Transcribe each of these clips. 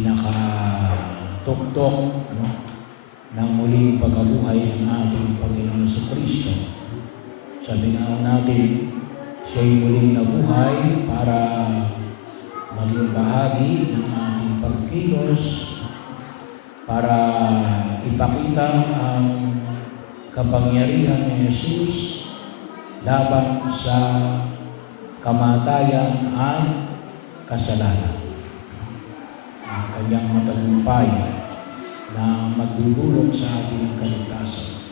pinakatuktok ng muling pagkabuhay ng ating Panginoon Jesucristo. Sabi nga natin, siya'y muling nabuhay para maging bahagi ng ating pagkilos, para ipakita ang kapangyarihan ni Jesus laban sa kamatayan at kasalanan. Ang kanyang matagumpay na magdudulot sa ating kaligtasan.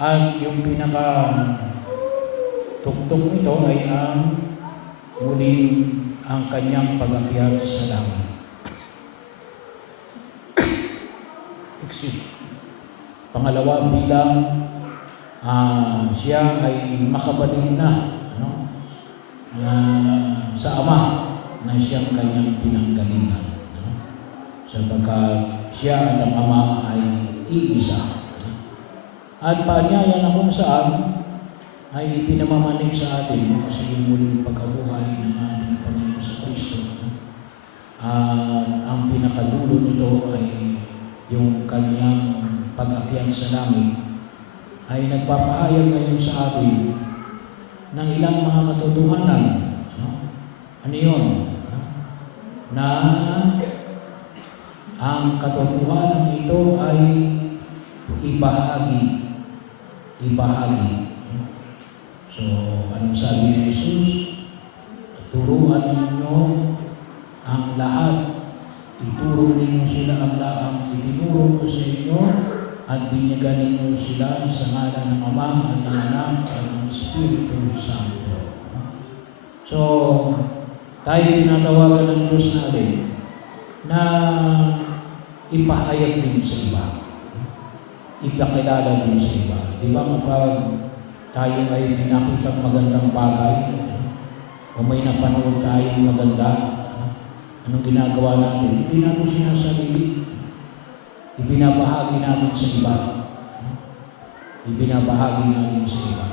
At yung pinaka-tuktok nito ay muling ang kanyang pag-akyat sa langit. Pangalawa, bilang siya ay makabalik na sa Ama na siyang kanyang pinanggalingan. Sapagkat siya at ang Ama ay iisa. At paanyaya na kung saan ay pinamamanig sa atin kasi yung muling pagkabuhay ng ating Panginoon sa Kristo. Ang pinakadulo nito ay yung kanyang pag-akyat sa langit ay nagpapahayag ngayon sa atin ng ilang mga katotohanan. Ano yun? Na ang katotohanan ito ay ibahagi. So, anong sabi ni Jesus? Turuan ninyo ang lahat. Ituro ninyo sila ang laang itinuro ko sa inyo at binyagan ninyo sila sa ngalan ng Ama at ng Anak at ng Espiritu Santo. So, tayo tinatawagan ng Diyos natin na ipahayag din sa iba. Ipakilala din sa iba. Di ba kapag tayo ay pinakitang magandang bagay o may napanood tayong maganda, anong ginagawa natin? Hindi natin sinasarili. Ibinabahagi natin sa iba. Ibinabahagi natin sa iba.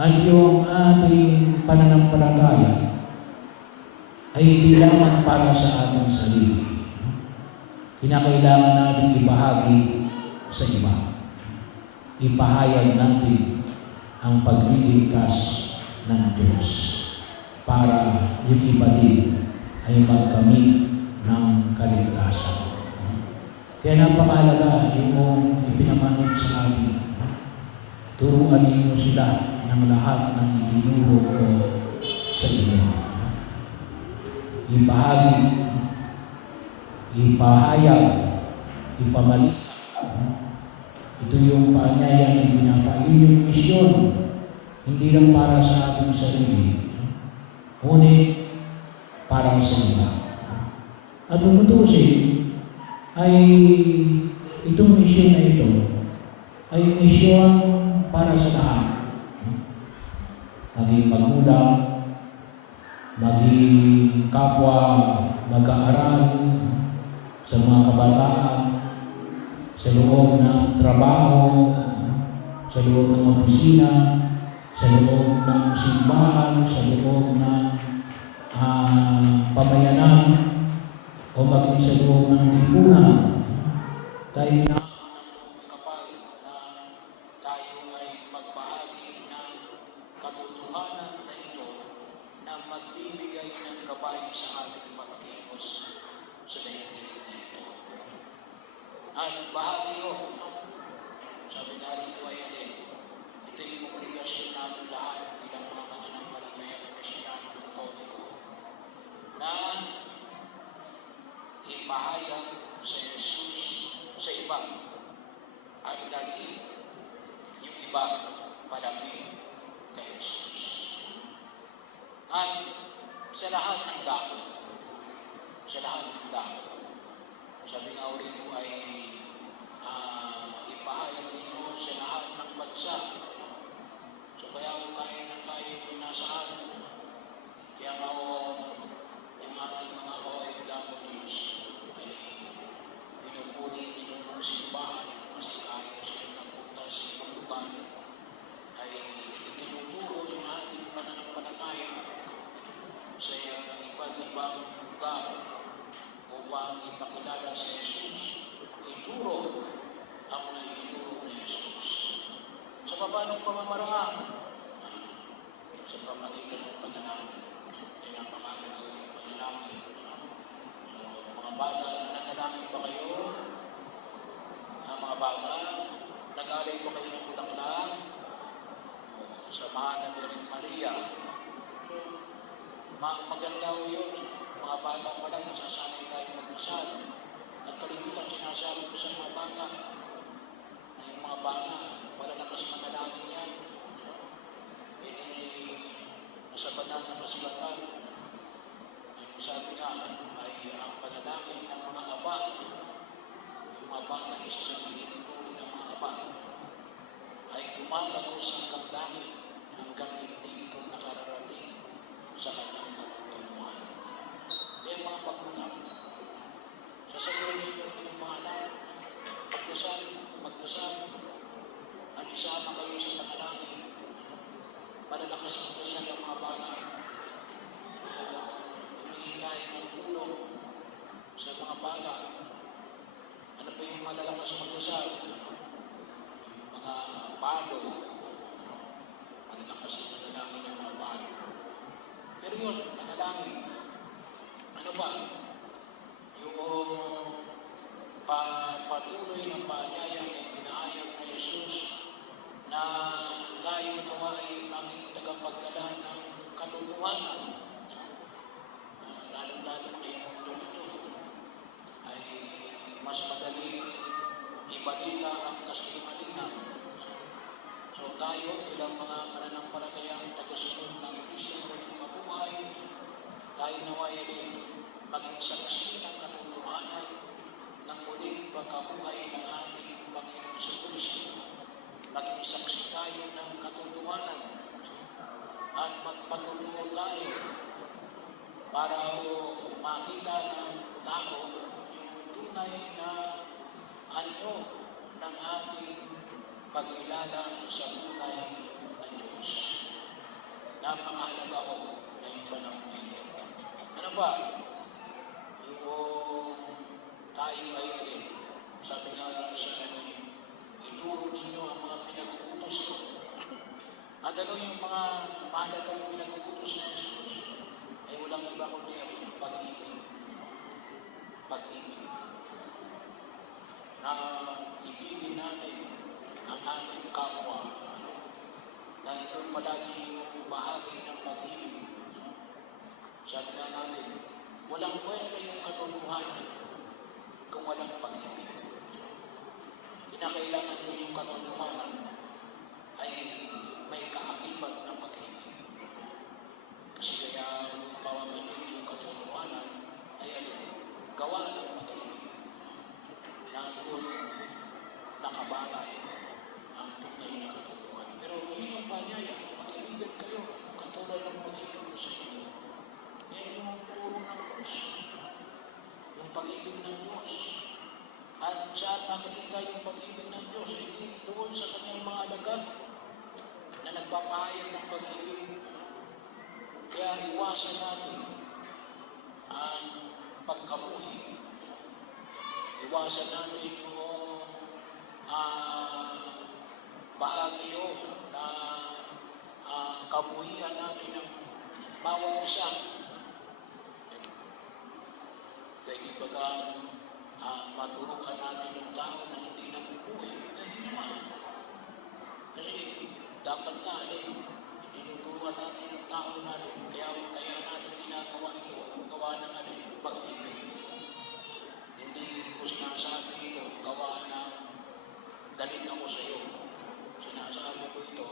At yung ating pananampalataya ay hindi lamang para sa ating sarili. Kinakailangan natin ibahagi sa iba. Ipahayag natin ang pagliligtas ng Diyos para yung iba din ay magkamit ng kaligtasan. Kaya napakahalaga yung ipinamanig sa atin. Turuan ninyo sila ng lahat ng itinuro ko sa inyo. Ibahagi, ipahayag, ipamalita. Ito yung paanyaya na ginapayun yung misyon. Hindi lang para sa ating sarili. Ngunit para sa iba. At tutusin ay itong misyon na ito ay misyon para sa lahat. Maging magulang, maging kapwa mag-aaral, sa mga kabataan, sa loob ng trabaho, sa loob ng opisina, sa loob ng simbahan, sa loob ng pamayanan, o maging sa loob ng lipunan. Tayo na kapal na tayo ay magbahagi ng katotohanan na ito na magbibigay ng gabay sa ating pagkilos sa daigdig na ito. At bahagi yun, sabi nga rito ay alin, ito yung obligasyon natin lahat bilang mga mananampalatayang Kristiyano Katoliko na ipahayag sa Jesus sa iba at dalhin yung iba palapit kay Jesus. At sa lahat ng dako, sabi nga rito ay ipahayag ninyo sa lahat ng bansa. So kaya kung kaya na tayo kung nasaan, kaya nga yung ating mga OFWs ay pinupuri ng simbahan kasi kahit na sila nagpunta sa ibang lugar ay itinuturo yung ating pananampalataya sa iba't ibang lugar upang paanong pamamaraan? Sa pamamagitan ng panalangin. Ay napakahalaga yung panalangin. So, mga bata, nananalangin ba kayo? Mga bata, nag-alay ba kayo ng bulaklak? Sa mahal na Birhen Maria. So, maganda ho yun. Mga bata pa lang, masasanay tayo magmasal. At kalimutan sinasabi ko sa mga bata, na yung mga bata, malalakas manalangin yan. Nasa banal na kasulatan, sabi nga, ay ang panalangin ng mga aba, yung mga bata, isa sa pinitutulong ng mga aba, ay tumatagos hanggang langit, hanggang hindi ito nakararating sa kanyang pagtutulungan. Kaya mga magulang, sasabihin ninyo ng mga anak, magdasal, at isama kayo sa panalangin, malalakas magdasal ang mga bata. Humingi tayo ng tulong sa mga bata. Ano pa yung malalakas magdasal? Mga balo. Malalakas yung manalangin ng mga balo. Pero yun, manalangin. Ano ba? Yung patuloy ng paanyayang at pinaayag na Jesus na tayo nawa ay maging tagapagdala ng katotohanan. Lalo-lalo na ngayong mundo ito ay mas madali ibalita ang kasinungalingan. So tayo bilang mga mananampalatayang tagasunod ng Kristo ng mabuhay, tayo nawa ay maging saksi ng katotohanan ng muling pagkabuhay ng ating Panginoon sa Kristo. Maging saksi tayo ng katotohanan at magpatuloy tayo para makita ng tao yung tunay na anyo ng ating pagkilala sa tunay na Diyos. Napakahalaga ko ngayong panahon ngayon. Ano ba? Yung tayo ay alin. Sabi nga sa ituro ninyo ang mga pinag-uutos ko. At ano yung mga mahalagang pinag-uutos ng Jesus? Ay walang iba kundi pag-ibig. Pag-ibig. Na ibigin natin ang ating kapwa. Na ito palagi yung bahagi ng pag-ibig. Sabi nga natin, walang kwenta yung katotohanan kung walang pag-ibig. Kinakailangan mo yung katotohanan ay may kaakibat ng pag-ibig. Kasi kaya yung pamamanig yung katotohanan ay alin, gawa ng pag-ibig. Nandun nakabatay ang tunay na katotohanan. Pero yun yung panyaya, mag-ibigan kayo, katulad ng pag-ibig ko sa inyo. Yan yung turo ng Diyos. Yung pag-ibig ng Diyos. At saan makikita yung pag-ibig ng Diyos? Hindi doon sa kanyang mga alagad na nagpapahayag ng pag-ibig. Kaya iwasan natin ang pagkabuhi. Iwasan natin yung bahagi yun na kabuhian natin ng bawat isa. Pwede ba maturuan natin yung tao na hindi nabubuhay? Pwede naman. Kasi dapat nga tinuturuan natin yung tao natin. Kaya natin ginagawa ito, gawa ng pag-ibig. Hindi ko sinasabi ito, gawa ng galit ako sa iyo. Sinasabi ko ito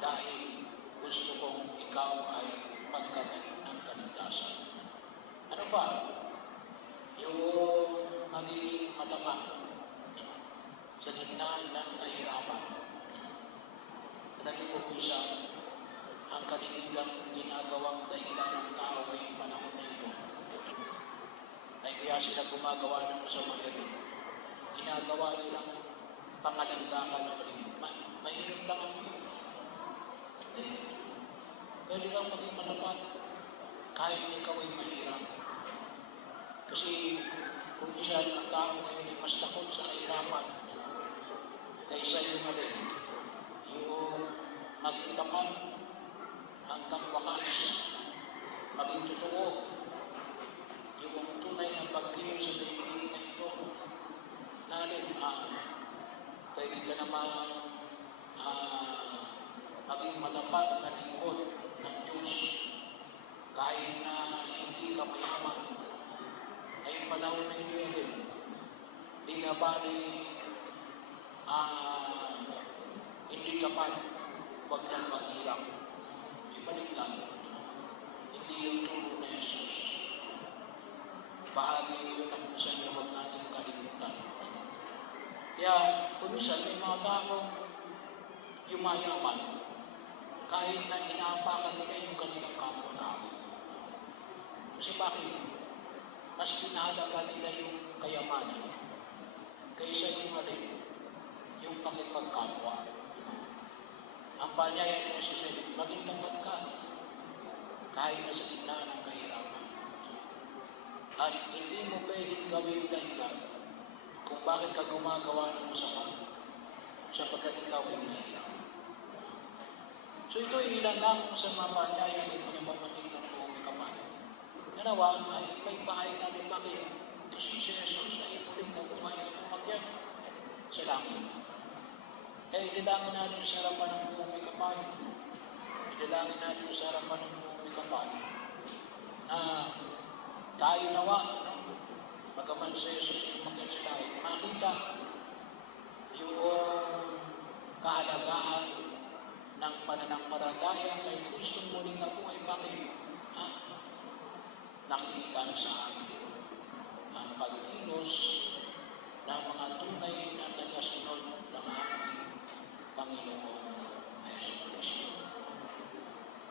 dahil gusto kong ikaw ay magkamit ng kaligtasan. Ano ba? Yung magiging matapat sa gitna ng kahirapan. Naging isa ang kalinigang ginagawang dahilan ng tao ngayong panahon na ito. Ay kaya sila gumagawa ng masama rin. Ginagawa nilang pangalandakan ng rin. Mahirap lang ang yun. Pwede kang maging matapat kahit ikaw ay mahirap. Kasi kung isa ang tao ngayon ay mas takot sa kahirapan kaysa yung yung maging tapat hanggang wakas, maging totoo, yung tunay na pagkilos sa daigdig na ito. Lalim, pwede ka naman maging matapat na lingkod ng Diyos kahit na hindi ka mayaman. Ngayong panahon na ito din, di na bali hindi tapat, huwag lang maghirap. Ibaliktad, hindi yung turo na Jesus. Bahagi yun na kung saan niya huwag natin kalimutan. Kaya, kung minsan may mga taong yumayaman, kahit na inaapakan nila yung kanilang kapwa-tao. Kasi bakit? Mas pinahalaga nila yung kayamanan kaysa yung alin, yung pakipagkapwa. Ang panyaya ni Jesus ay maging tapat ka kahit na sa gitna ng kahirapan. At hindi mo pwedeng gawin dahilan kung bakit ka gumagawa ng masama sapagkat ikaw ay mahirap. So ito ay ilan lang sa mga panyaya ng pinapamanig ng buong kapal. Nanawa ay may bahay natin bakit? Kasi si Jesus ay muling nabuhay na tumagyan sa langit. Idalangin natin sa harapan ng buong may kapal. Idalangin natin sa harapan ng buong may kapal. Na tayo nawa, bagaman sa Jesus ay umakyat sa langit, makita yung kahalagahan ng pananampalataya kay Kristong muling nabuhay. Bakit? Nakikita sa amin ang pagkilos ng mga tunay na tagasunod ng aming Panginoon Yesu Cristo.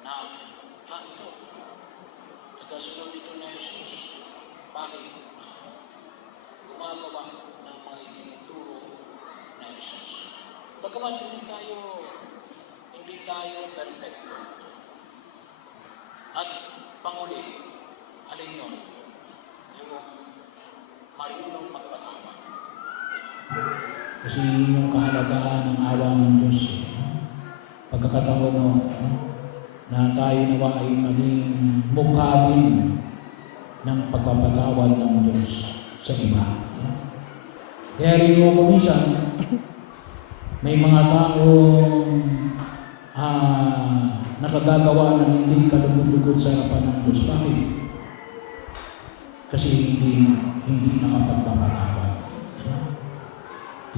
Na, ito, tagasunod ito na Jesus. Bakit? Gumagawa ng mga itinuturo na Jesus. Bagaman hindi tayo perfecto. At panguli, alin yun? Yung marunong magpatawad. Kasi yung kahalagahan ng awa ng Diyos, pagkakataon mo, na tayo nawa ay maging mukha din ng pagpapatawad ng Diyos sa iba. Kaya rin mo kumisan, may mga taong nakagagawa ng hindi kalugod-lugod sa harapan ng Diyos. Bakit? Kasi hindi nakapagpapatawad.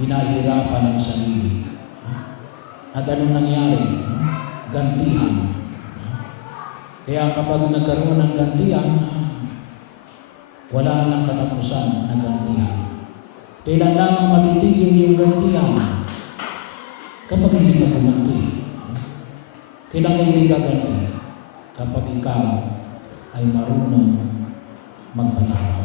Hinahirapan ang sarili. At anong nangyari? Gantihan. Kaya kapag nagkaroon ng gantihan, wala nang katapusan na gantihan. Kailan lamang matitigil yung gantihan? Kapag hindi ka pumanti. Kailan ka hindi gaganti? Kapag ikaw ay marunong magpatawad.